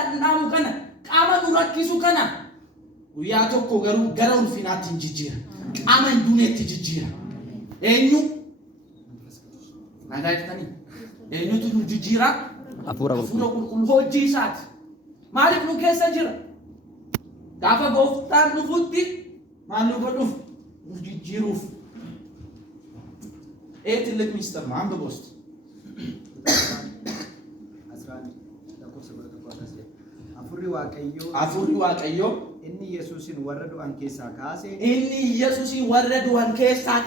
naamu kana qaama nu rakkisu kana guyyaa tokko garuu gara ulfinaatti jijjiira. Qaama hin duuneetti jijjiira. Eenyu nagaayitanii eenyutu nu jijjiira? Hafuura qulqulluu hojii isaati. Maaliif nu keessa jira? Gaafa gooftaan dhufutti maal nu godhuuf? Nu jijjiiruuf. ትልቅ ሚስጥር ነው። አንብቦ ውስጥ 11 ለኮርስ በተቋጣስ አፉሪ ዋቀዮ እኒ ኢየሱስን ወረዱ አንኬሳ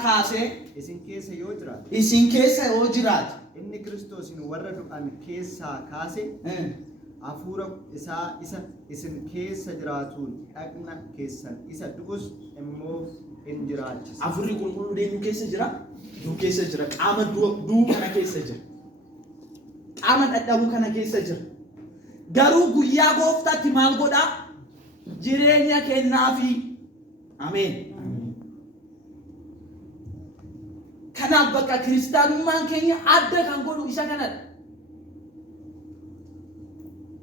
ካሴ ኢሲን ኬሳ ዮጅራት እኒ ክርስቶስን ወረዱ አንኬሳ ካሴ አፉራ ኢስን ኬሳ ጅራቱን ዳቅና ኬሰን ኢሳ ዱስ እሞ እንጅራችስ አፉሪ ቁልቁሉ ደኑ ኬሳ ጅራ du keessa jira qaama du kana keessa jira qaama dadhabu kana keessa jira garuu guyyaa gooftaatti maal godha jireenya kennaafi ameen kanaaf bakka kiristaanummaan keenya adda kan godhu isa kanadha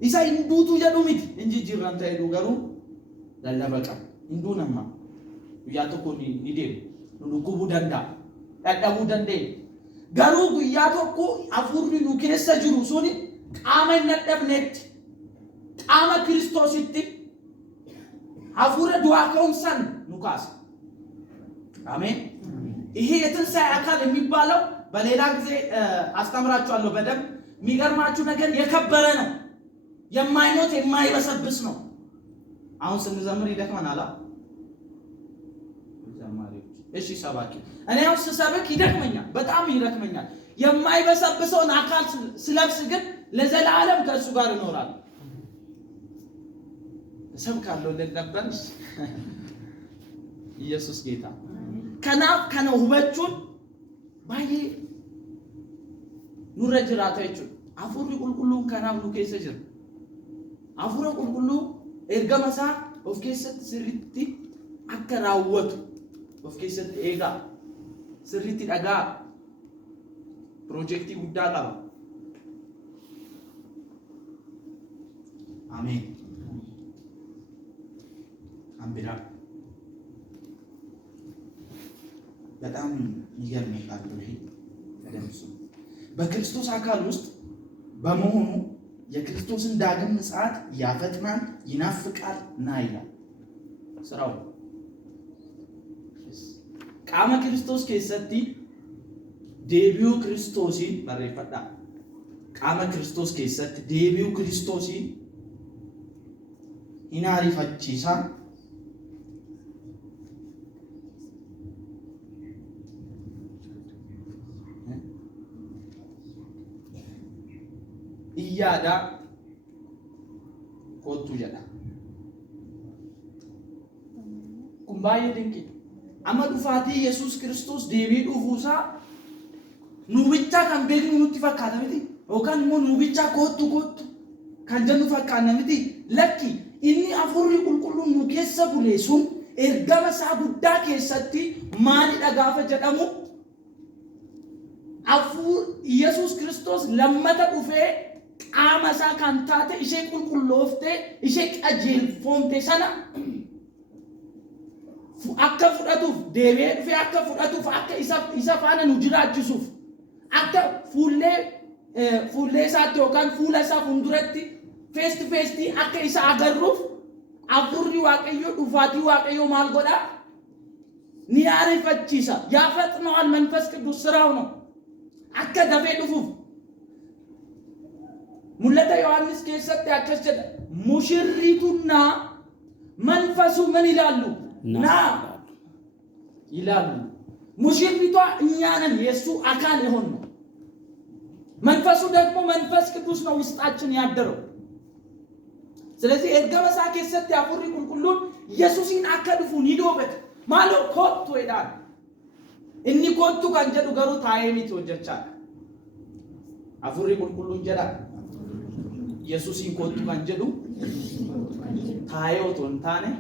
isa hinduutu jedhu miti injijjiirran ta'e garuu lallaba qaba hinduu nama guyyaa tokko ni deemu nu dhukkubuu danda'a dadhabuu dandeenya garuu guyyaa tokko hafuurri nu keessa jiru suni qaama hin dadhabneetti qaama kiristoositti hafuura du'aa ka'umsan nu kaasa አሜን። ይሄ የትንሣኤ አካል የሚባለው በሌላ ጊዜ አስተምራችኋለሁ በደንብ። የሚገርማችሁ ነገር የከበረ ነው፣ የማይሞት የማይበሰብስ ነው። አሁን ስንዘምር ይደክመናል። እሺ ሰባኪ እኔ አሁን ስሰብክ ይደክመኛል፣ በጣም ይደክመኛል። የማይበሰብሰውን አካል ስለብስ ግን ለዘላለም ከእሱ ጋር እኖራለሁ። ሰብካለሁ ለነበርሽ ኢየሱስ ጌታ ከናፍ ከነው ሁበቹን ባይ ኑረ ጅራታይቹ አፉሪ ቁልቁሉን ከናፍ ኑ ከሰ ጅር አፉሪ ቁልቁሉ ኤርገመሳ ኦፍ ከሰት ስሪቲ አከራወቱ ኦፍ ከሰት ኤጋ ስሪቲ ዳጋ ፕሮጀክቲ ጉዳላ አሜን አምቢራ በጣም ይገርም ይላል። ይሄ ተደምሶ በክርስቶስ አካል ውስጥ በመሆኑ የክርስቶስን ዳግም ምጽአት ያፈጥናል፣ ይናፍቃል ና ይላል ስራው። ቃመ ክርስቶስ ከሰቲ ዴቢው ክርስቶሲ በረፈዳ ቃመ ክርስቶስ ከሰቲ ዴቢው ክርስቶሲ ኢናሪ ፈቺሳ iyaada kottu jedha kun baay'ee dinqi amma dhufaatii Yesuus Kiristoos deebii dhufuusaa nu bicha kan beeknu nutti fakkaata miti yookaan immoo nu bicha kottu kan jennu fakkaanna miti lakki inni afurri qulqulluun nu keessa bule sun ergama isaa guddaa keessatti maalidha gaafa jedhamu afur Yesuus Kiristoos lammata dhufee qaama isaa kan taate ishee qulqullooftee ishee qajeelfamte sana akka fudhatuuf deebi'ee dhufee akka fudhatuuf akka isa faana nu jiraachisuuf akka fuullee isaatti yookaan fuula isaa fuulduratti face to face akka isa agarruuf afurri waaqayyoo dhufaatii waaqayyoo maal godha ni ariifachiisa ያፈጥነዋል። መንፈስ ቅዱስ ስራው ነው akka dafee dhufuuf ሙለታ ዮሐንስ ከሰጠ ያከሰደ ሙሽሪቱና መንፈሱ ምን ይላሉ? ና ይላሉ። ሙሽሪቷ እኛ ነን፣ የሱ አካል የሆን ነው። መንፈሱ ደግሞ መንፈስ ቅዱስ ነው ውስጣችን ያደረው። ስለዚህ ኤርገመሳ ከሰጠ ያፉሪ ቁልቁሉን ኢየሱስን አከድፉን ይዶበት ማሎ ኮቱ ይላል። እኒ ኮቱ ካንጀዱ ገሩ ታይሚት ወጀቻ አፉሪ ቁልቁሉን ጀዳ Yesuusin kottu kan jedhu taayee otoo hin taane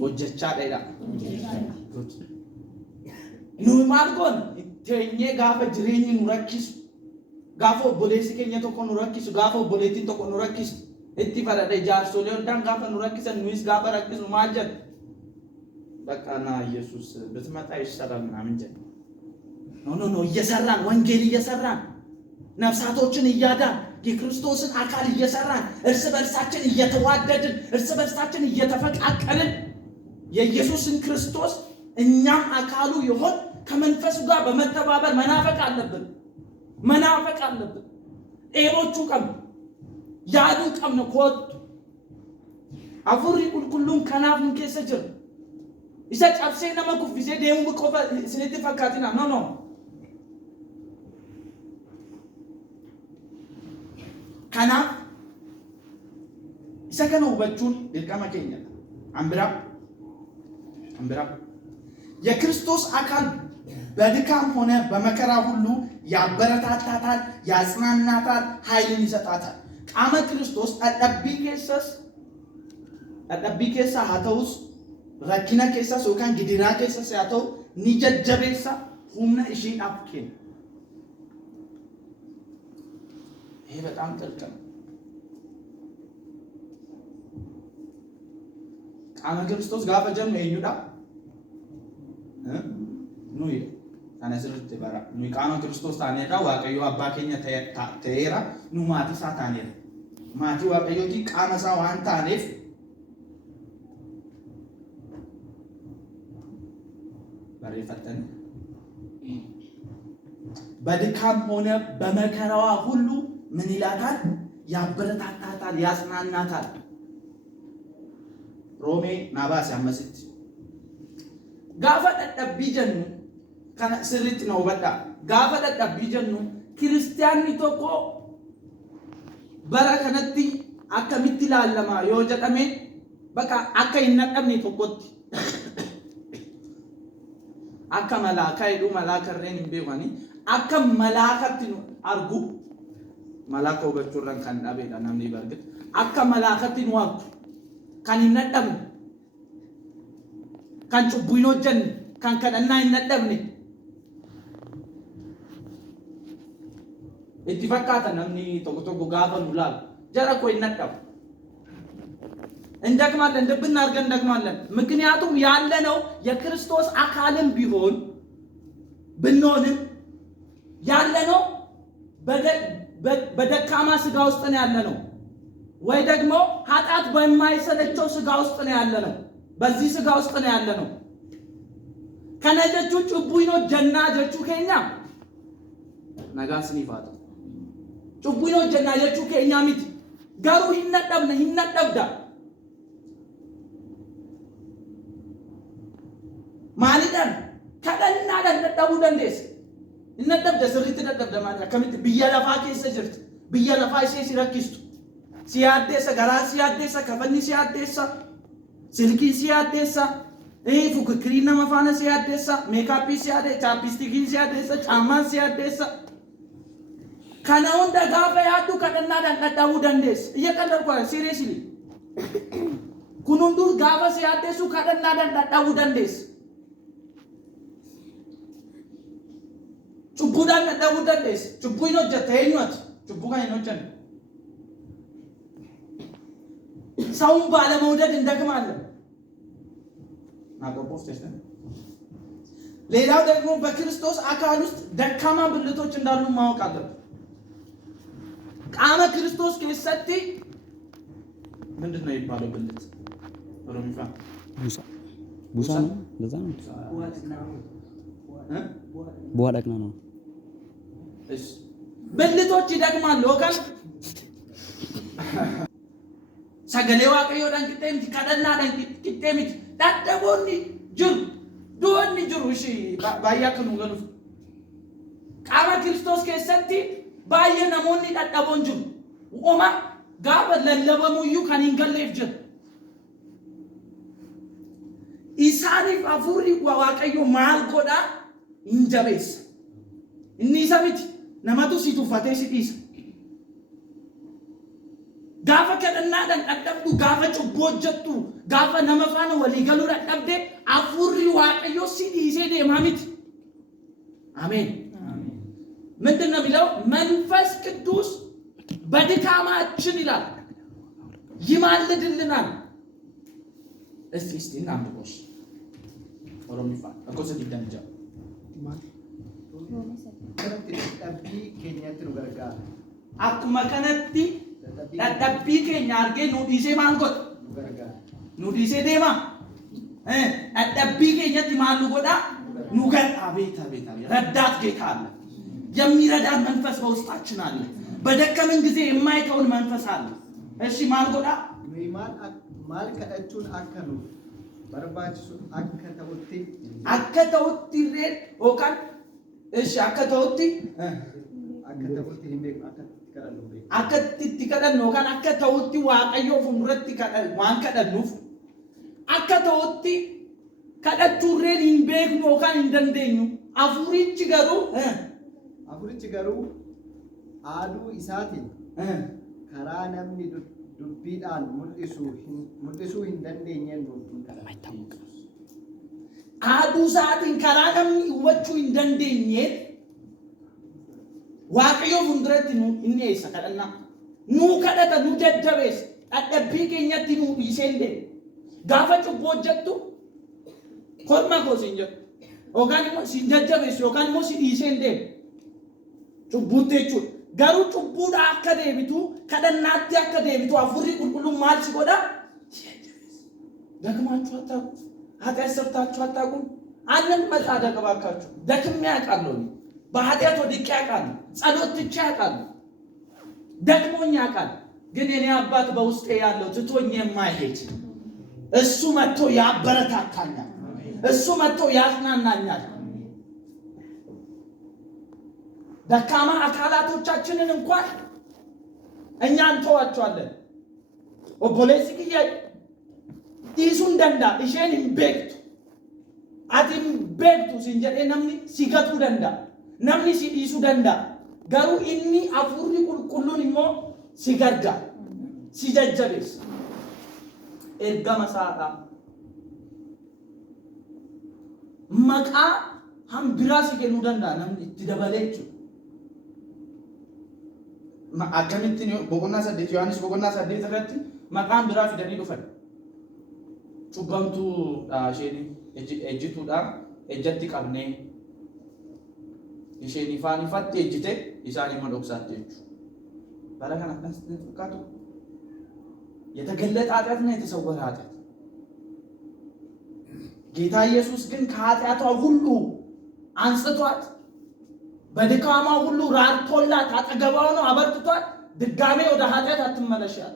hojjechaadha. Nu maal goona teenyee gaafa jireenyi nu rakkisu, gaafa obboleessi keenya tokko nu rakkisu, gaafa obboleettiin tokko nu rakkisu itti faradhe jaarsolee hundaan gaafa nu rakkisan nuyis gaafa rakkisu maal jedhu በቃ ና ኢየሱስ ብትመጣ ይሻላል ምናምን ጀ ኖ እየሰራን ወንጌል እየሰራን ነፍሳቶችን እያዳን የክርስቶስን አካል እየሰራን እርስ በርሳችን እየተዋደድን እርስ በርሳችን እየተፈቃቀልን የኢየሱስን ክርስቶስ እኛም አካሉ ይሆን ከመንፈሱ ጋር በመተባበር መናፈቅ አለብን ኤሮቹ ቀም ያዱ ቀም ነው ኮት አፉሪ ኩልኩሉም ከናፍን ከሰጀር isa cabsee nama kuffisee deemuu qofa isinitti fakkaatina no kana isa kana hubachuun dirqama keenya ambira የክርስቶስ አካል በድካም ሆነ በመከራ ሁሉ ያበረታታታል ያጽናናታል ኃይልን ይሰጣታል ቃመ ክርስቶስ አጠቢ ኬሳ ሀተውስ rakkina keessa yookaan gidiraa keessa yaa ta'u ni jajjabeessa humna ishii afkeen ይሄ በጣም ጥልቅ ነው ቃመ ክርስቶስ ጋፈ ጀም ነኝዳ ኑይ ታነስርት ባራ ኑይ ቃመ ክርስቶስ ታኔዳ ዋቀዮ አባከኛ ተየራ ኑ ማቲ ሳታኔ ማቲ ዋቀዮቲ ቃመሳ ዋንታ አኔፍ ፈተን በድካም ሆነ በመከራዋ ሁሉ ምን ይላታል ያበረታታታል ያጽናናታል ሮሜ ናባስ ያመስት ጋፈ ደደቢ ጀኑ ከነ ስሪት ነው በዳ ጋፈ ደደቢ ጀኑ ክርስቲያኒ ቶኮ በረከነቲ አከሚት ላለማ yojedame በቃ አከ ይነቀምኒ ቶኮቲ akka malaaka idu malaaka reen beekani akka malaakatti argu malaaka hubachurran kan dhabeedha namni bargit akka malaakatti nu argu kan hin nadhabne kan cubbuu hin hojjenne kan kadhannaa hin nadhabne itti fakkaata namni tokko gaafa nu laalu jara koo hin nadhabu እንደግማለን እንደብና አርገን እንደግማለን ምክንያቱም ያለነው የክርስቶስ አካልም ቢሆን ብንሆንም ያለነው በደካማ ስጋ ውስጥ ነው ያለነው ወይ ደግሞ ኃጢአት በማይሰለቸው ስጋ ውስጥ ነው ያለነው በዚህ ስጋ ውስጥ ነው ያለነው ከነጀቹ ጭቡይኖ ጀና ጀቹ ከኛ ነጋስኒ ፋት ጭቡይኖ ጀና ጀቹ ከኛ ሚት ጋሩ ይነደብዳ ማሊዳን ከደና ደደቡ ደንዴስ እነደብ ደስሪት ደደብ ደማን ከመት ቢያለፋ ከሰ ጅርት ቢያለፋ ሲረክስቱ ሲያደሰ ጋራ ሲያደሰ ከፈኒ ሲያደሰ ስልኪ ሲያደሰ ፉክክሪና መፋነ ሲያደሰ ሜካፕ ሲያደሰ ቻፕስቲክ ሲያደሰ ጫማ ሲያደሰ ከናውን ደጋፈ ያዱ ከደና ደደቡ ደንዴስ እየቀለልኩ ሲሪየስሊ ኩኑንዱ ጋፈ ሲያደሱ ከደና ደደቡ ደንዴስ ጩቡዳን ደደቡ ደንዴስ ጩቡይኖ ጀተኝወት ጩቡጋ ይኖቸን ሰውን ባለመውደድ እንደግማለን ናቆፖስ ተስተን ሌላው ደግሞ በክርስቶስ አካል ውስጥ ደካማ ብልቶች እንዳሉ ማወቅ አለብን ቃመ ክርስቶስ ከሰቲ ምንድነው ይባለው ብልት ሮሚፋ ቡሳ ነው ለዛ ነው በኋላቅና ነው እሺ ብልቶች ይደግማሉ ወገን ሰገሌ ዋቀዮ ዳንክቴም ከደና ዳንክቴም ዳደቦኒ ጅሩ ዱወኒ ጅሩ እሺ ባያከኑ ገሉ ቃመ ክርስቶስ ከሰቲ ባየ ነሞኒ ዳደቦን ጅሩ ኦማ ጋበ ለለበሙዩ ካኒንገለፍ ጅሩ ኢሳኒ አፉሪ ዋቀዮ ማልቆዳ እንጀቤስ እኒሰምት ነማቱ ሲቱፋቴ ሲዲስ ጋፈ ከደና ደንቀደብዱ ጋፈ ጭቦጀቱ ጋፈ ነመፋነ ወሊገሉ ደብደ አፉሪ ዋቀዮ ሲዲሴ ደማሚት አሜን ምንድነው የሚለው መንፈስ ቅዱስ በድካማችን ይላል ይማልድልናል። እስቲ እናንብቦሽ ኦሮሚፋ አቆሰ ዲዳንጃ dadhabbii keenyatti nu gargaara. akkuma kanatti dadhabbii keenya argee nu dhiisee maal godha? Nu gargaara. Nu dhiisee deema. dadhabbii keenyatti maal nu godha? Nu gargaara። ቤታ ረዳት ጌታ አለ። የሚረዳን መንፈስ በውስጣችን አለ። በደከመን ጊዜ የማይተውን መንፈስ አለ። እሺ ማል ጎዳ maal kadhachuun akka nu barbaachisu akka ta'utti reed okan እሺ akka ta'utti hin beeku akka itti kadhannu kan akka ta'utti waaqayyoo fuulduratti waan kadhannuuf akka ta'utti kadhachuu reed hin beeknu okan hin dandeenyu. Afurichi garuu aaduu isaatiin karaa namni dubbiidhaan mul'isuu hin dandeenyeen aaduu isaatiin karaa namni hubachuu hin dandeenyeen waaqayyoo fuulduratti nu inni eessa kadhannaa nu kadhata nu jajjabeessa dadhabbii keenyatti nu dhiisee hin deemu. Gaafa cubbuu hojjettu korma koo siin jedhu yookaan immoo siin jajjabeessu yookaan immoo si dhiisee hin deemu. Cubbuutti jechuudha. Garuu cubbuudha akka deebitu kadhannaatti akka deebitu afurri qulqulluun maal si godha? ደግማችሁ አታውቁ? ኃጢአት ሰርታችሁ አታውቁ? አንን መጣዳ ገባካችሁ ደክሜ ያውቃለሁ። በኃጢአት ወድቄ ያውቃለሁ። ጸሎት ትቼ ያውቃለሁ። ደክሞኝ ያውቃለሁ። ግን የኔ አባት በውስጤ ያለው ትቶኝ የማይሄድ እሱ መጥቶ ያበረታታኛል። እሱ መጥቶ ያጽናናኛል። ደካማ አካላቶቻችንን እንኳን እኛ እንተዋቸዋለን። ኦቦሌሲ ግያ ዲሱን ደንዳ እሺን ኢምቤክቱ አቲም ቤክቱ ሲንጀዴ ነምኒ ሲገቱ ደንዳ ነምኒ ሲዲሱ ደንዳ ገሩ ኢኒ አፉሪ ቁልቁሉን ኢሞ ሲገርጋ ሲጀጀቤስ ኤርጋማ ሳታ መቃ ሀምቢራሲ ከኑ ደንዳ ነምኒ ትደበለቹ akkamitti boqonnaa 8 Yohaannis boqonnaa 8 irratti maqaan biraa fidanii dhufan. Cubbamtuu isheen ejjituudha ejjatti qabnee isheen ifatti ejjite isaan immoo dhoksaatti jechuudha. Bara kana akkas fakkaatu የተገለጠ ኃጢአትና የተሰወረ ኃጢአት ጌታ ኢየሱስ ግን ከኃጢአቷ ሁሉ አንስቷት በድካማ ሁሉ ራርቶላት አጠገባው ነው አበርትቷት ድጋሜ ወደ ኃጢአት አትመለሽ ያለ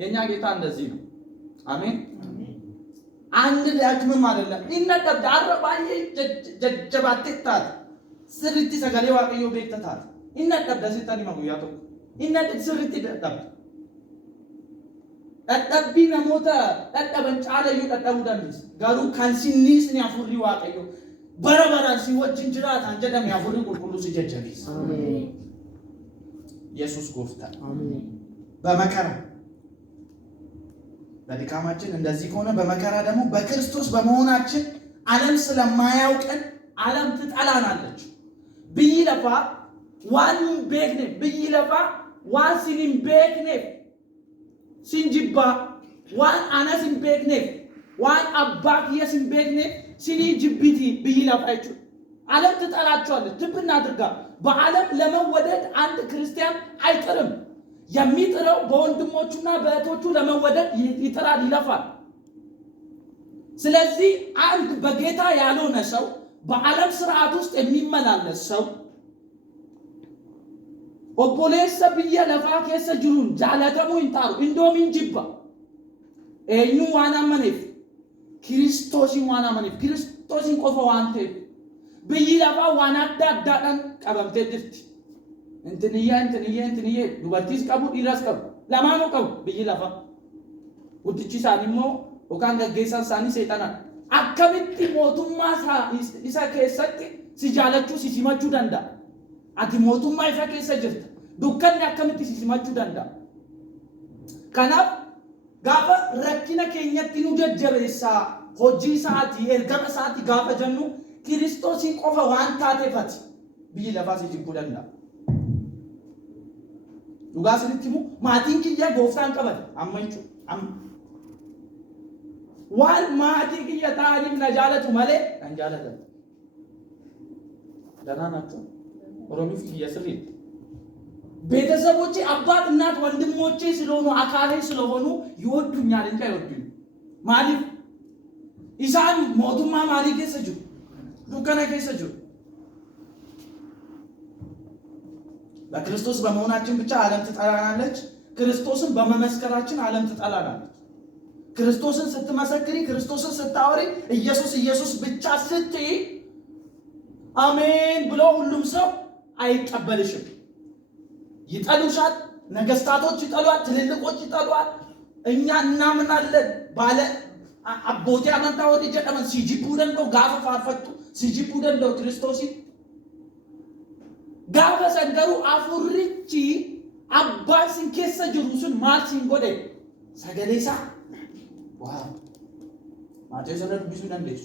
የኛ ጌታ እንደዚህ ነው። አሜን። አንድ ዳግምም አይደለም ይነቀብ አረባዬ ጀጀባትታት ስሪቲ ሰገሌ ዋቀዮ ቤተታት ይነቀብ ደስታኒ ማጉያቶ ይነቀብ ስሪቲ ደጣብ ደጣቢ ነሞታ ደጣበን ጫለዩ ደጣቡ ደንስ ጋሩ ካንሲኒስ ነው አፉሪ ዋቀዮ በረበራ ሲወጅን ጅራት አንጀደም ያፉሪ ቁልቁሉ ሲጀጀቢስ አሜን። ኢየሱስ ጎፍታ አሜን። በመከራ በድካማችን እንደዚህ ከሆነ በመከራ ደግሞ በክርስቶስ በመሆናችን ዓለም ስለማያውቀን ዓለም ትጠላናለች። ብይለፋ ዋን ቤክኔ ብይለፋ ዋን ሲኒም ቤክኔ ሲንጅባ ዋን አነስን ቤክኔ ዋን አባክ የስን ቤክኔ ሲኒ ጅቢቲ ብይለፋ ይቹ ዓለም ትጠላቸዋለች። ትብና አድርጋ በዓለም ለመወደድ አንድ ክርስቲያን አይጥርም። የሚጥረው በወንድሞቹና በእህቶቹ ለመወደድ ይጥራል፣ ይለፋል። ስለዚህ አንድ በጌታ ያልሆነ ሰው በዓለም ስርዓት ውስጥ የሚመላለስ ሰው ኦቦሌሰ ብየ ለፋ ከሰ ጅሩን ጃለተሙ ይንጣሩ እንዶሚን ጅባ ኤኙ ዋና መኔፍ ክርስቶስን ዋና መኔፍ ክርስቶስን ቆፈ ዋንቴ ብይ ለፋ ዋና ዳዳዳን ቀበምቴ ድርት እንትንዬ ዱበርቲስ ቀቡ ዲራስ ቀቡ ለማኑ ቀቡ ብይ ለፋ ውድቺ ሳኒሞ ኦካን ገጌሳን ሳኒ ሰይጣና አከሚቲ ሞቱማ ኢሳ ከሰቂ ሲጃለቹ ሲሲማቹ ደንዳ አቲ ሞቱማ ኢሳ ከሰ ጅርት ዱከን አከሚቲ ሲሲማቹ ደንዳ ከናብ ጋፈ ረኪነ ከኘቲ ኑ ጀጀበሳ ሆጂ ሰዓቲ ኤርገመ ሰዓቲ ጋፈ ጀኑ ክርስቶስን ቆፈ ዋንታቴ ፈት ብይ ለፋ ሲጅቡ ደንዳ ዱጋስንቲሙ ማቲን ኪያ ጎፍታን ቀበል አመንቹ waan maatii kiyya ta'aniif na jaalatu malee nan jaalatan. ደህና ናቸው ኦሮሚፍ kiyya sirriitti ቤተሰቦቼ አባት እናት ወንድሞቼ ስለሆኑ አካሌ ስለሆኑ ይወዱኛል እንጂ አይወዱኝ። ማሊፍ ኢሳን ሞቱማ ማሊፍ ከሰጁ ዱከና ከሰጁ በክርስቶስ በመሆናችን ብቻ ዓለም ትጠላናለች። ክርስቶስን በመመስከራችን ዓለም ትጠላናለች። ክርስቶስን ስትመሰክሪ፣ ክርስቶስን ስታወሪ፣ ኢየሱስ ኢየሱስ ብቻ ስትይ አሜን ብሎ ሁሉም ሰው አይቀበልሽም። ይጠሉሻል። ነገስታቶች ይጠሏል፣ ትልልቆች ይጠሏል። እኛ እናምናለን ባለ አቦቴ አመንታ ወዲ ጀደመን ሲጂፑ ደንዶ ጋፋ ፋርፈቱ ሲጂፑ ደንዶ ክርስቶስ ጋፋ ሰንገሩ አፉሪቺ አባስን ከሰ ጅሩሱን ማርሲን ጎደ ሰገሌሳ ዋው ማቴዎስ ወደ ቢሱ ደንደሱ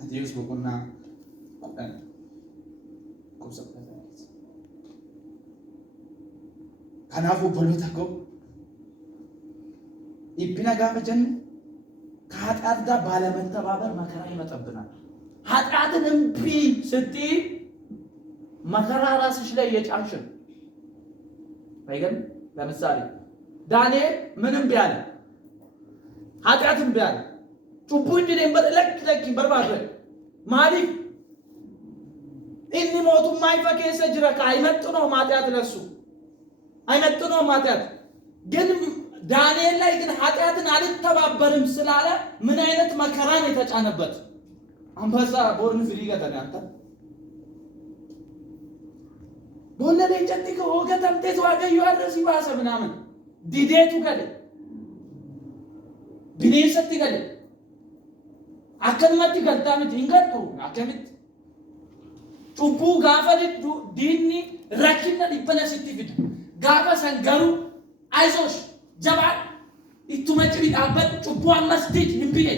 አዲዮስ በቆና ኮሰብ ከናፉ ፖለቲኮ ኢብና ጋፈጀን ከኃጢአት ጋር ባለመተባበር መከራ ይመጣብናል። ኃጢአትን እምቢ ስትይ መከራ ራስሽ ላይ የጫንሽ አይገርም? ለምሳሌ ዳንኤል ምንም ቢያለ ኃጢአትን ቢያለ ጩቡ እንጂ ደንበር ለክ በርባደ ማሊ ኢኒ ሞቱ ማይፈከሰ ጅረካ አይመጡ ነው ማጥያት ለሱ አይመጡ ነው ማጥያት ግን ዳንኤል ላይ ግን ኃጢአትን አልተባበርም ስላለ ምን አይነት መከራ ነው የተጫነበት? አንበሳ ቦርን ፍሪ ገተናንተ ቦነ ለንጨት ከወገተም ተዋገዩ አረሲ ባሰ ምናምን ዲዴቱ ገለ ቢኔሰት ገለ አከመት ገልታምት ይንገጡ አከመት ጩቡ ጋፈድ ዲኒ ረኪና ሊበነስት ፊት ጋፈ ሰንገሩ አይዞሽ ጀባል ኢቱመጭ ቢጣበት ጩቡ አመስቲት ንብዬ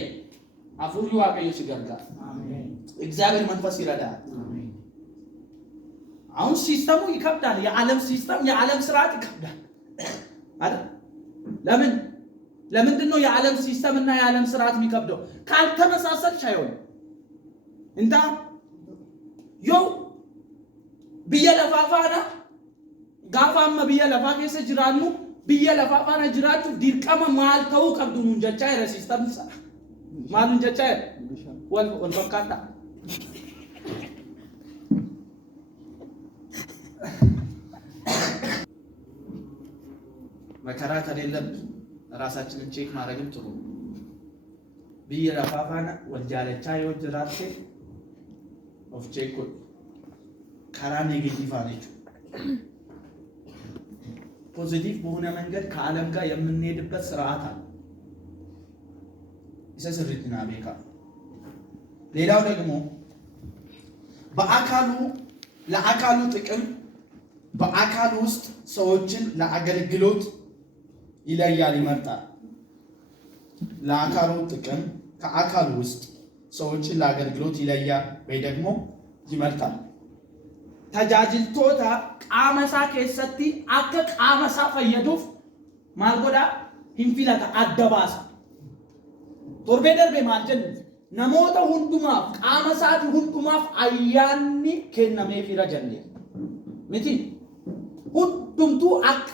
አፉሪ ዋቀዩ ሲገርጋ አሜን። እግዚአብሔር መንፈስ ይረዳል። አሜን። አሁን ሲስተሙ ይከብዳል። የዓለም ሲስተም የዓለም ስርዓት ይከብዳል አይደል? ለምንድን ነው የዓለም ሲስተም እና የዓለም ስርዓት የሚከብደው? ካልተመሳሰልሽ አይሆንም። እንታ ዮ ቢየለፋፋና ጋፋማ ቢየለፋ ከሰ ጅራኑ ቢየለፋፋና ጅራቹ ዲርቀማ ማልተው ቀብዱን ጀቻ ሲስተም ማሉን ጀቻ ወል ፈካታ መከራ ከሌለብን ራሳችንን ቼክ ማድረግም ጥሩ ነው። ቢየለፋፋና ወልጃለቻ ይወጅራቴ ኦፍ ቼክ ካራ ኔጌቲቭ አለች። ፖዚቲቭ በሆነ መንገድ ከዓለም ጋር የምንሄድበት ስርዓት አለ። ይሰስርትና ቤካ ሌላው ደግሞ ለአካሉ ጥቅም በአካሉ ውስጥ ሰዎችን ለአገልግሎት ይለያል፣ ይመርጣል። ለአካሉ ጥቅም ከአካሉ ውስጥ ሰዎችን ለአገልግሎት ይለያል ወይ ደግሞ ይመርጣል። ተጃጅልቶታ ቃመሳ ከሰቲ አከ ቃመሳ ፈየዱፍ ማልጎዳ ሂንፊላታ አደባሳ ቶርቤ ደርቤ ማልጀን ነሞታ ሁንዱማፍ ቃመሳት ሁንዱማፍ አያኒ ከነሜ ፊራ ጀኔ ሚቲ ሁንዱምቱ አከ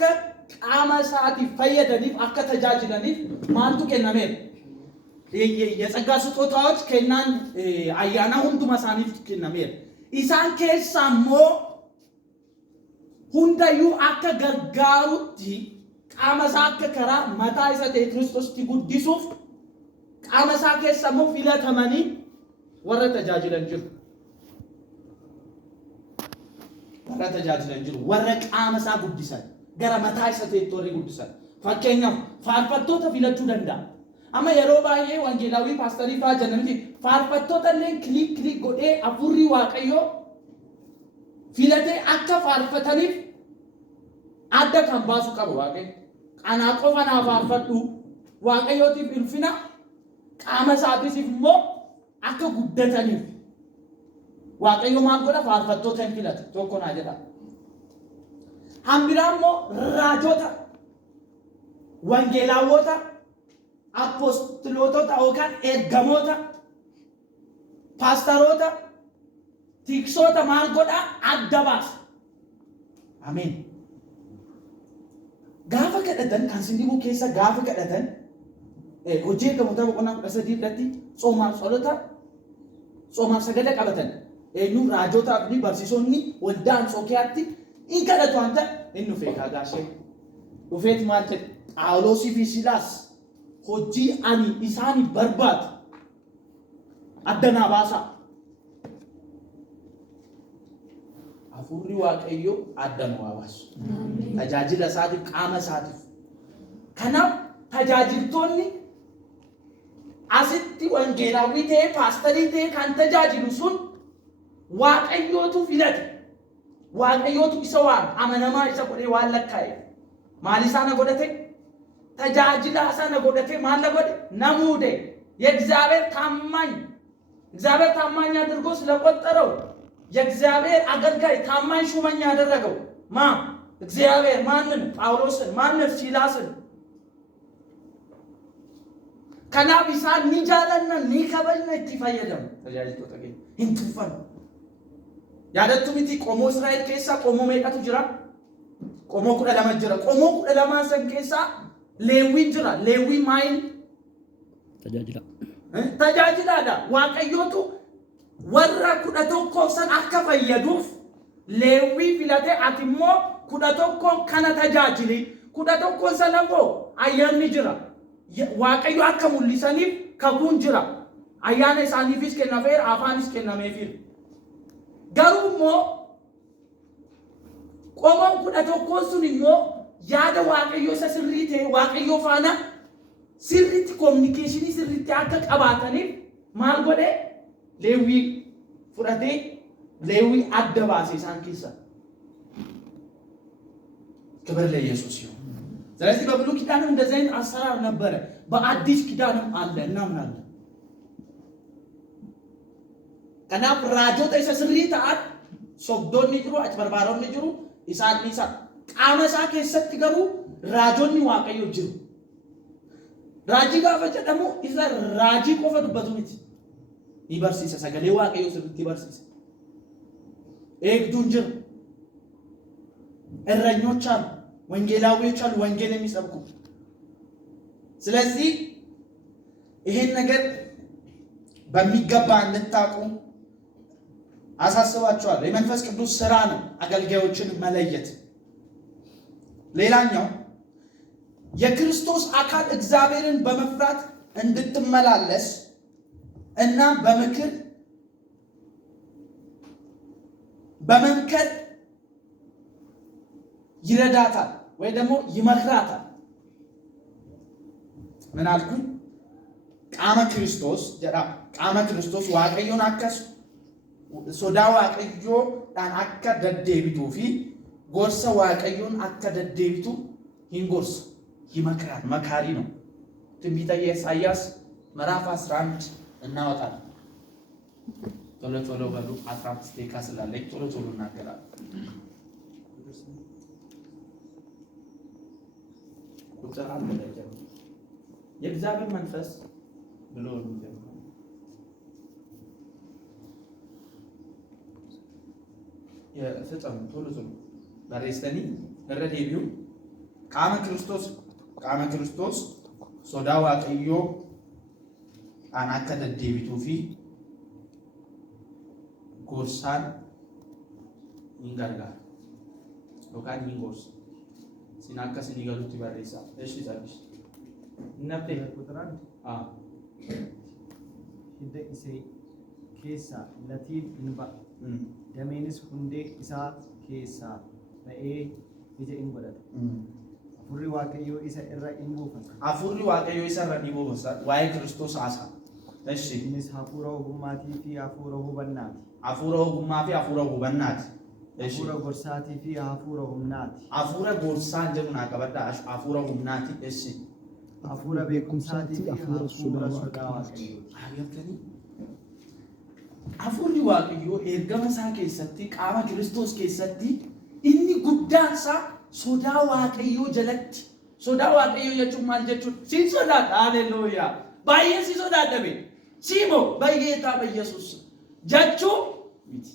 ቃመሳት ፈየደኒፍ አከ ተጃጅለኒፍ ማልቱ ከነሜ የጸጋ ስጦታዎች ከናን አያና ሁንዱማሳኒፍ ከነሜ ኢሳን ከሳሞ ሁንዳዩ አከ ገርጋሩቲ ቃመሳ አከ ከራ መታ ይሰተ ክርስቶስ ቲጉዲሱፍ ቃመሳ ከሳሞ ፊለተመኒ ወረ ተጃጅለን ጅሩ ወረ ቃመሳ ጉዲሰን ገረ መታ ይሰተ ቶሪ ጉዲሰን ፈከኛ ፋርፈቶተ ፊለቹ ደንዳ አማ የሮባዬ ወንጌላዊ ፓስተሪ ፋጀነንቲ ፋርፈቶተ ለን ክሊክ ጎዴ አፉሪ ዋቀዮ ፊለቴ አከ ፋርፈተኒፍ አደ ካምባሱ ቀሩ ዋቀ ቃና ቆፈና ፋርፈቱ ዋቀዮቲ ኢልፊና ቃመሳቲሲፍ ሞ አከ ጉደተኒፍ ዋቀዮ ማንጎዳ ፋርፈቶተን ፊለተ ቶኮና ጀታ አምቢራሞ ራጆታ wangeelaawwota, apostolootota yookaan ergamoota, paastaroota, tiksoota maal godhaa adda baasa. Ameen. Gaafa kadhatan kan sindimu keessa gaafa kadhatan hojii ergamoota boqonnaa 13 irratti soomaaf ጸሎታ soomaaf sagada qabatan eenyu raajootaaf ni barsiisonni waldaa Anxookiyaatti in kadhatu anta inni dhufee kaagaashee dhufeet maal jedhe Phaawulosii fi Siilaas hojii ani isaani barbaadu addanaa baasaa. Hafuurri Waaqayyoo addanuu baasu. Tajaajila isaatiif qaama isaatiif. Kanaaf tajaajiltoonni asitti wangeelaawwii ta'ee paastarii ta'ee kan tajaajilu sun Waaqayyootu filate. Waaqayyootu isa waan amanamaa isa godhee waan lakkaa'e. Maal isaana godhate? Tajaajila isaana godhate maal la godhe? Namuude የእግዚአብሔር ታማኝ አድርጎ ስለቆጠረው የእግዚአብሔር አገልጋይ ታማኝ ሹመኛ ያደረገው ማ እግዚአብሔር ማንን? ጳውሎስን። ማንን? ሲላስን። ከናቢሳን ንጃለና ንከበልነ ትፈየደም ተጃጅቶ ተገኝ እንቱፈን ያደቱ ሚቲ ቆሞ እስራኤል ኬሳ ቆሞ ሜቀቱ ጅራ ቆሞ ኩደ ለማጅራ ቆሞ ኩደ ለማሰን ኬሳ ሌዊ ጅራ ሌዊ ማይን ተጃጅላዳ ዋቀዮቱ ወራ ኩደ tokkoofsan akka fayyaduuf leewwii filatee ati immoo kuda tokkoon kana tajaajili kuda tokkoon sanammoo ayyaanni jira waaqayyo akka mul'isaniif kakuun jira ayyaana isaaniifis kennafeer afaanis kennameefir garuu immoo qomoon kuda tokkoon sun immoo yaada waaqayyo isa sirrii ta'e waaqayyo faana sirriitti kominikeeshinii sirriitti akka qabaataniif maal godhe leewwii fudhatee leewwii adda baasee isaan keessa. ክብር ለኢየሱስ ይሁን። ስለዚህ በብሉይ ኪዳንም እንደዚህ አይነት አሰራር ነበረ፣ በአዲስ ኪዳንም አለ እናምናለን። ከናፍ ራጆታ isa sirrii ta'an sobdoonni jiru achbarbaaronni jiru isaan qaama isaa keessatti garuu raajonni waaqayyo jiru. Raajii gaafa jedhamu isa raajii qofa dubbatu miti. Ni barsiisa sagalee waaqayyo sirriitti barsiisa. Eegduun jira. እረኞች አሉ፣ ወንጌላዊዎች አሉ፣ ወንጌል የሚሰብኩ። ስለዚህ ይሄን ነገር በሚገባ እንድታውቁ አሳስባችኋለሁ። የመንፈስ ቅዱስ ስራ ነው አገልጋዮችን መለየት። ሌላኛው የክርስቶስ አካል እግዚአብሔርን በመፍራት እንድትመላለስ እና በምክር በመምከር ይረዳታል ወይ ደግሞ ይመክራታል። ምን አልኩኝ? ቃመ ክርስቶስ waaqayyoon akkas sodaa waaqayyoo dhaan akka deddeebituu fi gorsa waaqayyoon akka deddeebitu hin gorsa, ይመክራል። መካሪ ነው። ትንቢተ ኢሳይያስ ምዕራፍ 11 እናወጣለን። ቶሎ ቶሎ በሉ 15 ደቂቃ ስላለኝ ቶሎ ቶሎ እናገራለን። ቁጥር 1 ላይ ጀምሮ የእግዚአብሔር መንፈስ ብሎ ነው ጀምሮ የፍጹም ቶሎ ቶሎ ባሬስተኒ ረደቢው ቃመ ክርስቶስ ሶዳ waaqayyo an akka deddeebituu fi gorsaan hin gargaara yookaan hin gorsa. Sin akka isin galuutti barreessaa. Eeshi isaaniis. Nabdee. Kutaraan. Hidda isee keessaa latiin hin ba'a. Dameenis hundee isaa keessaa ba'ee ija hin godhata. Afurri waaqayyoo isa irra hin buufata. Afurri waaqayyoo isa irra hin buufata. Waa'ee Kiristoos haasa'a. Eeshi. Innis hafuura ogummaatii fi hafuura hubannaati. Hafuura ogummaa fi hafuura hubannaati. Hafuura gorsaatii fi hafuura humnaati. Hafuura gorsaan jedhu naa qabadha. Hafuura humnaati. Eeshi. Hafuura beekumsaatii fi hafuura sodaa waaqayyooti. Hafuurri waaqayyoo ergama isaa keessatti qaama Kiristoos keessatti inni guddaan isaa sodaa waaqayyoo jalatti sodaa waaqayyoo jechuun maal jechuudha? Siin sodaadha. Haleluuyaa. Baay'ee si sodaadha bee. Siimo በጌታ በኢየሱስ jechuu miti.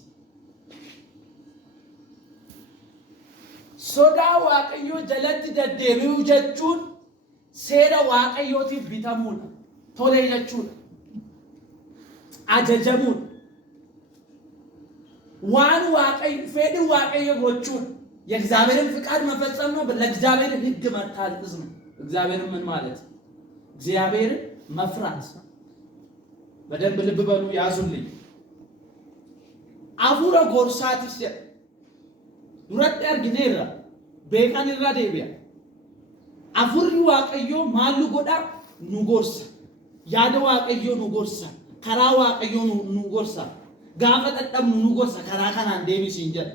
Sodaa waaqayyoo jalatti deddeebi'uu jechuun seera waaqayyootiif bitamuudha. Tolee jechuudha. Ajajamuudha. ዋን ዋቀይ ፈድ ዋቀይ ጎቹን የእግዚአብሔርን ፍቃድ መፈጸም ነው። ለእግዚአብሔር ሕግ መታዘዝ ነው። እግዚአብሔር ምን ማለት? እግዚአብሔር መፍራት። በደንብ ልብ በሉ ያዙልኝ። አፉረ ጎርሳትስ ዱረት ያርግኔራ ቤቃንራ ዴቢያ አፉሪ ዋቀዮ ማሉ ጎዳ ኑጎርሳ ያደ ዋቀዮ ኑጎርሳ ከራ ዋቀዮ ኑጎርሳ ጋፈ ተጠምኑ ንጎርሳ ከራካና እንደሚስ እንጀር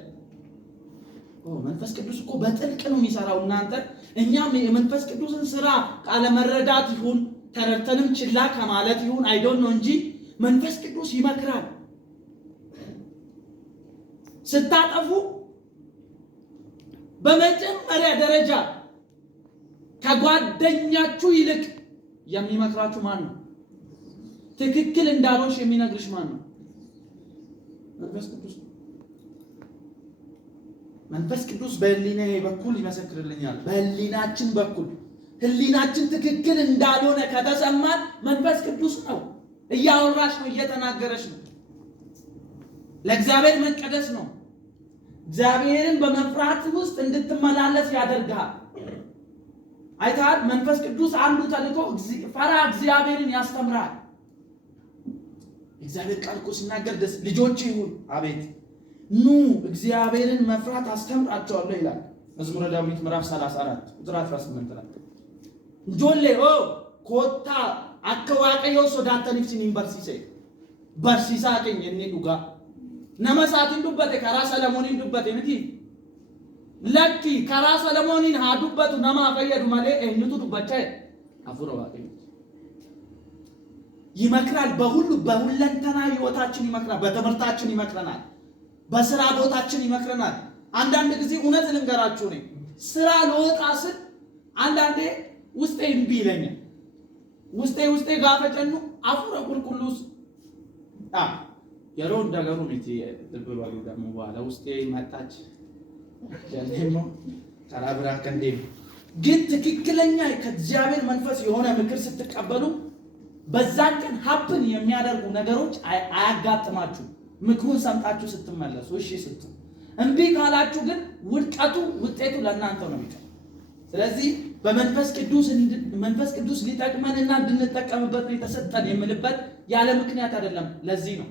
መንፈስ ቅዱስ እኮ በጥልቅ ነው የሚሰራው። እናንተ እኛም የመንፈስ ቅዱስን ስራ ቃለ መረዳት ይሁን ተረተንም ችላ ከማለት ይሁን አይ ዶንት ኖ እንጂ መንፈስ ቅዱስ ይመክራል። ስታጠፉ በመጀመሪያ ደረጃ ከጓደኛችሁ ይልቅ የሚመክራችሁ ማን ነው? ትክክል እንዳልሆንሽ የሚነግርሽ ማን ነው? መንፈስ ቅዱስ። መንፈስ ቅዱስ በህሊናዬ በኩል ይመሰክርልኛል። በህሊናችን በኩል ህሊናችን ትክክል እንዳልሆነ ከተሰማን መንፈስ ቅዱስ ነው እያወራሽ ነው፣ እየተናገረሽ ነው። ለእግዚአብሔር መቀደስ ነው። እግዚአብሔርን በመፍራት ውስጥ እንድትመላለስ ያደርጋል። አይታል መንፈስ ቅዱስ አንዱ ተልእኮ ፈራ እግዚአብሔርን ያስተምራል። እግዚአብሔር ቃል እኮ ሲናገር ደስ ልጆቼ ይሁን አቤት ኑ እግዚአብሔርን መፍራት አስተምራቸዋለሁ ይላል። መዝሙረ ዳዊት ምዕራፍ 34 ቁጥር 18 ላይ ጆሌ ኮታ አከዋቀዮ ሶዳተኒፍ ሲኒን በርሲሴ በርሲሳ ከኝኒ ዱጋ ነመሳቲን ዱበቴ ከራ ሰለሞኒን ዱበቴ ነቲ ለኪ ከራ ሰለሞኒን ሀ ዱበቱ ነማ ፈየዱ ማለ እኝቱ ዱበቻ አፉረ ዋቀዮ ይመክራል። በሁሉ በሁለንተና ህይወታችን ይመክራል። በትምህርታችን ይመክረናል። በስራ ቦታችን ይመክረናል። አንዳንድ ጊዜ እውነት ልንገራችሁ ነኝ ስራ ለወጣ ስል አንዳንዴ ውስጤ እምቢ ይለኛል። ውስጤ ጋፈጨኑ አፉረ ቁልቁሉስ የሮ እንደገሩ ቢቲ ልብባሉ ደግሞ በኋላ ውስጤ መጣች ያለሞ ተራብራ ከንዴ ግን ትክክለኛ ከእግዚአብሔር መንፈስ የሆነ ምክር ስትቀበሉ በዛን ቀን ሀፕን የሚያደርጉ ነገሮች አያጋጥማችሁ። ምክሩን ሰምታችሁ ስትመለሱ እሺ ስትሉ እንቢ ካላችሁ ግን ውጤቱ ለእናንተ ነው የሚቀር። ስለዚህ መንፈስ ቅዱስ ሊጠቅመንና እንድንጠቀምበት ነው የተሰጠን የምልበት ያለ ምክንያት አይደለም። ለዚህ ነው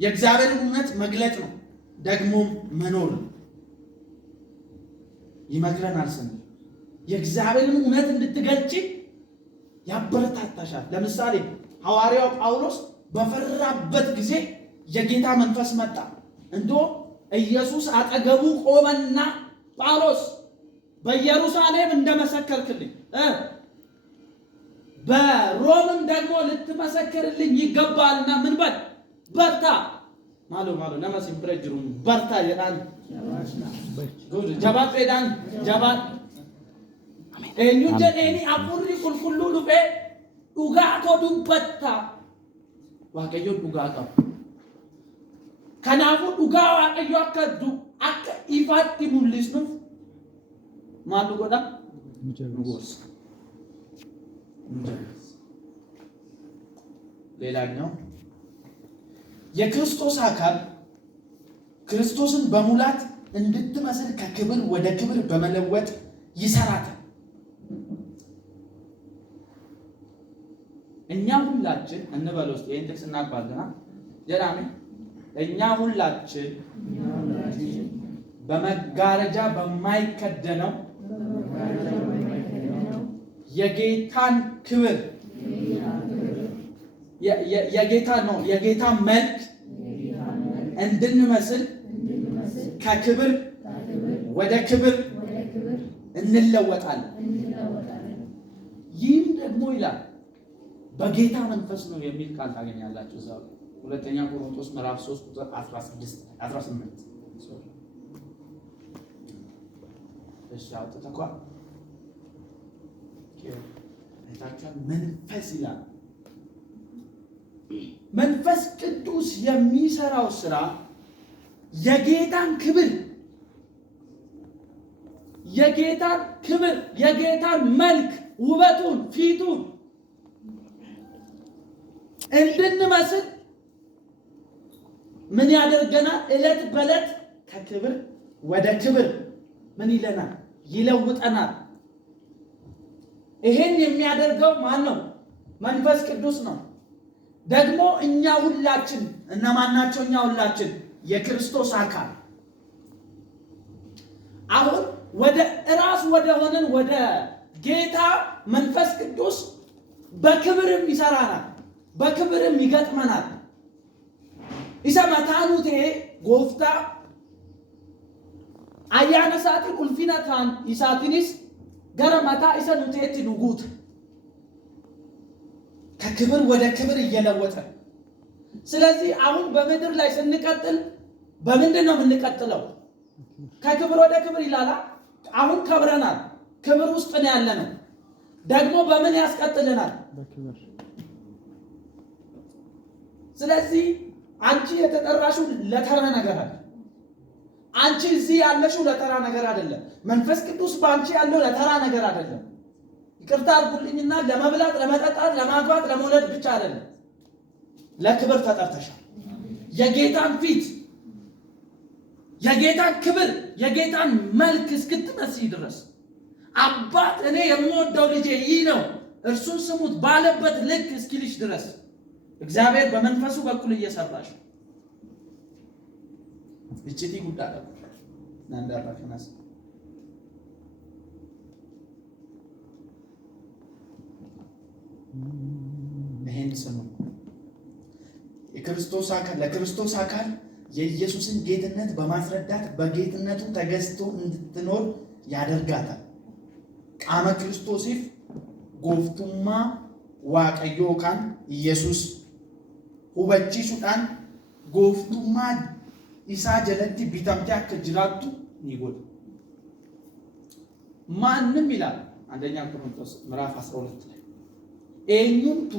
የእግዚአብሔርን እውነት መግለጥ ነው ደግሞ መኖር ነው። ይመክረናል ስንል የእግዚአብሔርን እውነት እንድትገልጪ ያበረታታሻል። ለምሳሌ ሐዋርያው ጳውሎስ በፈራበት ጊዜ የጌታ መንፈስ መጣ። እንደውም ኢየሱስ አጠገቡ ቆመና ጳውሎስ በኢየሩሳሌም እንደመሰከርክልኝ በሮምም ደግሞ ልትመሰክርልኝ ይገባልና ምን በል በርታ ማሎ ለማሲም ብረጅሩም በርታ የዳን ጎድ ጀባት የዳን ጀባት eenyu jedheeni afurri qulqulluu dhufee dhugaa koo dubbata. Waaqayyoon dhugaa qaba. Kanaafuu dhugaa waaqayyoo akka ifaatti mul'isnuuf maal godha? Nu gorsa. ሌላኛው የክርስቶስ አካል ክርስቶስን በሙላት እንድትመስል ከክብር ወደ ክብር በመለወጥ ይሰራታል። እኛ ሁላችን እንበል ውስጥ ይሄን ጥቅስ እናባልና ጀራሚ እኛ ሁላችን በመጋረጃ በማይከደነው የጌታን ክብር የጌታ መልክ እንድንመስል ከክብር ወደ ክብር እንለወጣለን። ይህም ደግሞ ይላል በጌታ መንፈስ ነው የሚል ቃል ታገኛላችሁ። እዛው ሁለተኛ ቆሮንቶስ ምዕራፍ 3 ቁጥር 18 እሻው ተተኳ ታቻን መንፈስ ይላል። መንፈስ ቅዱስ የሚሰራው ስራ የጌታን ክብር የጌታን መልክ ውበቱን ፊቱን እንድንመስል ምን ያደርገናል? ዕለት በዕለት ከክብር ወደ ክብር ምን ይለናል? ይለውጠናል። ይሄን የሚያደርገው ማን ነው? መንፈስ ቅዱስ ነው። ደግሞ እኛ ሁላችን እነማን ናቸው? እኛ ሁላችን የክርስቶስ አካል አሁን ወደ ሆነን ወደ ጌታ መንፈስ ቅዱስ በክብርም ይሰራናል፣ በክብርም ይገጥመናል። ኢሰማታኑቴ ጎፍታ አያነ ሳቲ ቁልፊናታን ኢሳቲኒስ ገረማታ ኢሰኑቴት ንጉት ከክብር ወደ ክብር እየለወጠ ስለዚህ አሁን በምድር ላይ ስንቀጥል በምንድን ነው የምንቀጥለው? ከክብር ወደ ክብር ይላል። አሁን ከብረናል፣ ክብር ውስጥ ነው ያለነው። ደግሞ በምን ያስቀጥልናል? በክብር። ስለዚህ አንቺ የተጠራሽው ለተራ ነገር አይደለም። አንቺ እዚህ ያለሽው ለተራ ነገር አይደለም። መንፈስ ቅዱስ በአንቺ ያለው ለተራ ነገር አይደለም። ይቅርታ አድርጉልኝና ለመብላት፣ ለመጠጣት፣ ለማግባት፣ ለመውለድ ብቻ አይደለም። ለክብር ተጠርተሻል። የጌታን ፊት፣ የጌታን ክብር፣ የጌታን መልክ እስክትመስይ ድረስ አባት እኔ የምወደው ልጄ ይህ ነው እርሱን ስሙት ባለበት ልክ እስኪልሽ ድረስ እግዚአብሔር በመንፈሱ በኩል እየሰራሽ እቺቲ ጉዳይ ናንዳራከናስ ይሄን ስሙ። ለክርስቶስ አካል የኢየሱስን ጌትነት በማስረዳት በጌትነቱ ተገዝቶ እንድትኖር ያደርጋታል። ቃመ ክርስቶሲፍ ጎፍቱማ ዋቀዮ ካን ኢየሱስ ሁበቺሱዳን ጎፍቱማ ኢሳ ጀለቲ ቢታምቲ አከ ጅራቱ ይጎድ ማንም ይላል አንደኛ ቆሮንቶስ ምዕራፍ 12 ላይ ኤኙቱ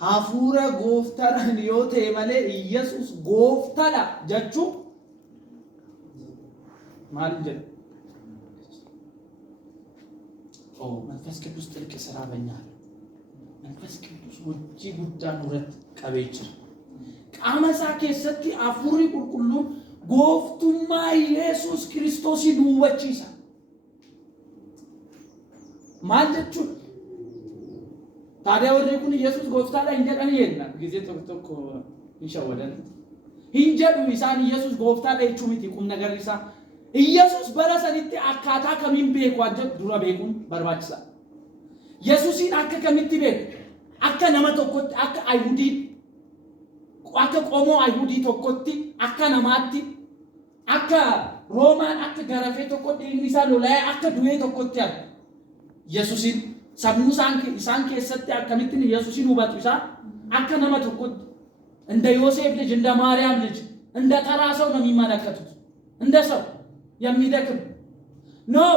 ሀፉረ ጎፍታን ዮቴ ማለ ኢየሱስ ጎፍታላ ጀቹ ማልጀ መንፈስ ቅዱስ ጥልቅ ስራ በእኛል መንፈስ ቅዱስ ወጂ ጉዳ ኑረት ቀበይች ቃመሳ ከሰቲ አፉሪ ቁልቁሉ ጎፍቱማ ኢየሱስ ክርስቶስ ይዱወቺሳ ማልጀቹ ታዲያ ወደኩን ኢየሱስ ጎፍታላ እንጀቀን የና ጊዜ ተክተክ ይሻወደን እንጀዱ ኢሳን ኢየሱስ ጎፍታላ ይቹሚት ይቁም ነገር ኢሳ ኢየሱስ በራሰኒት አካታ ከሚን ቤቋጀ ዱራ ቤቁን በርባችሳ ኢየሱስን አከ ከሚት ቤቅ አከ ነመተኮት አከ አይሁዲ አከ ቆሞ አይሁዲ ተኮቲ አከ ነማቲ አከ ሮማን አከ ገረፌ ተኮቲ ኢንግሊሳሎ ላይ አከ ዱዌ ተኮቲ አለ ኢየሱስን ሰሙሳን ኢሳን ከሰተ አከሚትን ኢየሱስን ውባቱሳ አከ ነመተኮት እንደ ዮሴፍ ልጅ እንደ ማርያም ልጅ እንደ ተራሰው ነው የሚመለከቱት እንደ ሰው የሚደክም ነው።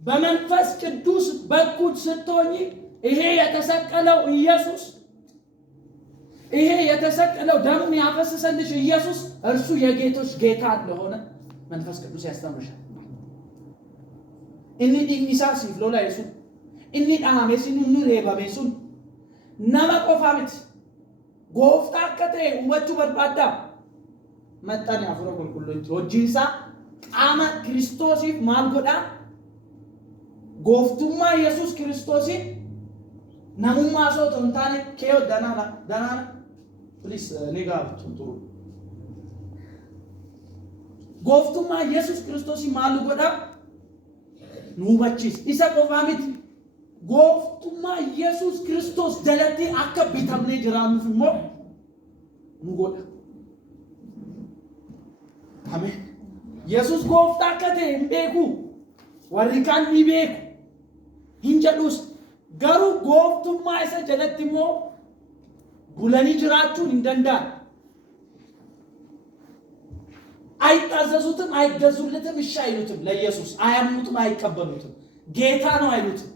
በመንፈስ ቅዱስ በኩል ስትሆኚ ይሄ የተሰቀለው ኢየሱስ ይሄ የተሰቀለው ደሙን ያፈሰሰልሽ ኢየሱስ እርሱ የጌቶች ጌታ እንደሆነ መንፈስ ቅዱስ ያስተምርሻል። እኒ ዲግኒሳ ሲፍሎላ ኢየሱ እኒ ዳሜሲን እኒ ሬባሜሱን ነማ ቆፋምት ጎፍታ ከተ ወቹ በርባዳ መጣን ያፍሮ ኩልኩሎች ወጂንሳ ቃመ ክርስቶሲፍ ማልጎዳ ጎፍቱማ ኢየሱስ ክርስቶስ ነሙማ ሰው ተንታኔ ከዮ ዳናና ፕሊስ ኔጋ ጥሩ ጎፍቱማ ኢየሱስ ክርስቶስ ማልጎዳ ኑባቺስ ኢሳ ቆፋሚት ጎፍቱማ ኢየሱስ ክርስቶስ ደለቲ አከቢታምኔ ጅራሙ ፍሞ ኑጎዳ አሜን ኢየሱስ ጎፍታ ከተ እንቤኩ ወሪካን ኒቤኩ hinjadus garu goftuma isa jalatti mo bulani jiraachuu hin danda'an አይታዘዙትም፣ አይገዙለትም፣ እሺ አይሉትም። ለኢየሱስ አያምኑትም፣ አይቀበሉትም። ጌታ ነው አይሉትም።